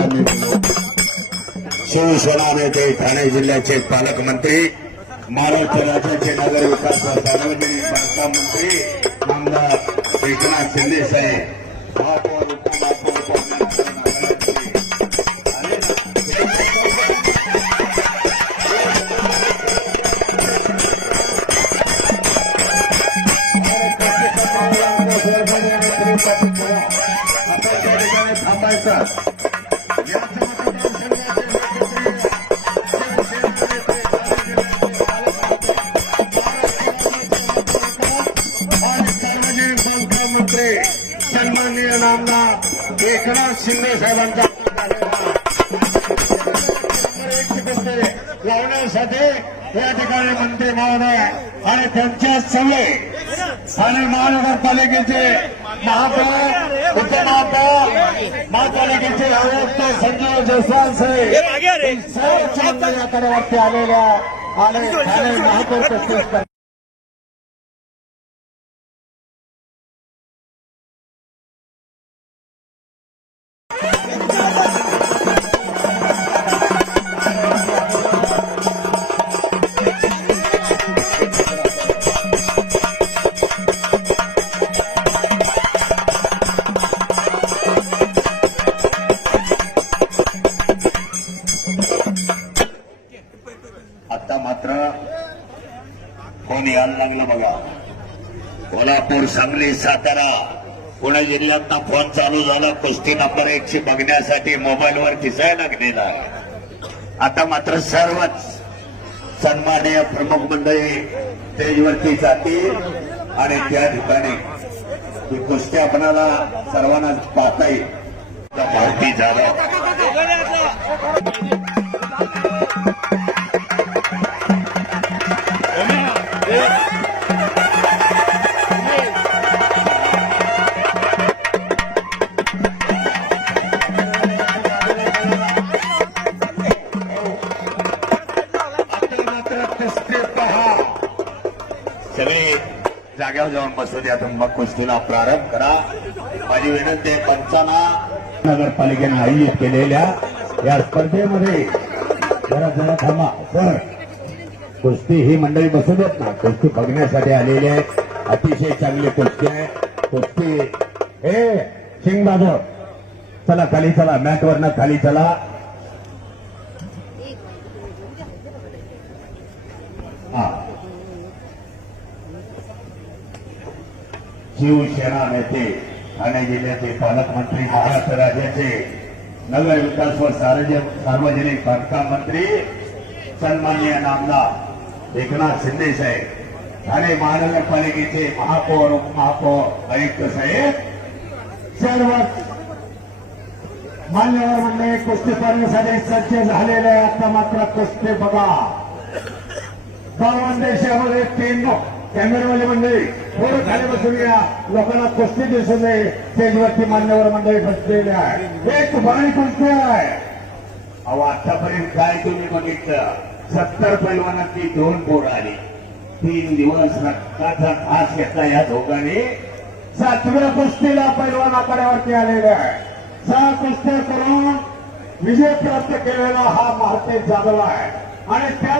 दोन शिवसेना नेते ठाणे जिल्ह्याचे पालकमंत्री महाराष्ट्र राज्याचे नगर विकास सार्वजनिक बांधकाम मंत्री आमदार एकनाथ शिंदे साहेब. सन्माननीय नामदार एकनाथ शिंदे साहेबांचा लावण्यासाठी या ठिकाणी मंत्री महोदय आणि त्यांच्या सवय ठाणे महानगरपालिकेचे महापौर उपमहापौर महापालिकेचे आयुक्त संजय जयस्वाल साहेब सर्वच मंत्री या कडवरती आलेल्या आणि ठाणे महापौर यायला लागलं बघा. कोल्हापूर सांगली सातारा. पुणे जिल्ह्यात फोन चालू झाला. कुस्ती नंबर एकशे बघण्यासाठी मोबाईलवर दिसायला लागलेला. आता मात्र सर्वच सन्माननीय प्रमुख मंडळी स्टेजवरती जातील. आणि त्या ठिकाणी ही कुस्ती आपणाला सर्वांना पाहता येईल. भारती जाधव मात्र कुस्ती पहा सगळे जाग्यावर जाऊन बसू द्या तुम्ही मग कुस्तीला प्रारंभ करा. माझी विनंती आहे पंचांना नगरपालिकेनं आयोजित केलेल्या या स्पर्धेमध्ये जरा जरा थांबा. सर कुस्ती ही मंडळी बसू देत ना कुस्ती बघण्यासाठी आलेली आहे. अतिशय चांगली कुस्ती आहे. कुस्ती हे शिंग बाजव चला खाली चला. मॅट वरनं खाली चला. शिवसेना नेते ठाणे जिल्ह्याचे पालकमंत्री महाराष्ट्र राज्याचे नगर विकास व सार्वजनिक बांधकाम मंत्री सन्माननीय नामदार एकनाथ शिंदे साहेब ठाणे महानगरपालिकेचे महापौर उपमहापौर आयुक्त साहेब सर्व मान्यवर मंडळी कुस्ती स्पर्धेसाठी सज्ज झालेले आता मात्र कुस्ती बघा. बावन्न देशामध्ये तीन कॅमेरावाले मंडळी थोडं खाली बसून घ्या. लोकांना कुस्ती दिसू नये. स्टेजवरती मान्यवर मंडळी बसलेली आहे एक बाणी कुस्ती आहे. अहो आतापर्यंत काय तुम्ही बघितलं? सत्तर पैलवानांची दोन पोर आली. तीन दिवस रक्ताचा घास घेतला या दोघांनी. सातव्या कुस्तीला पैलवान आकड्यावरती आलेले आहे सहा कुस्त्या करून विजय प्राप्त केलेला हा महातेज जाधव आहे. आणि त्या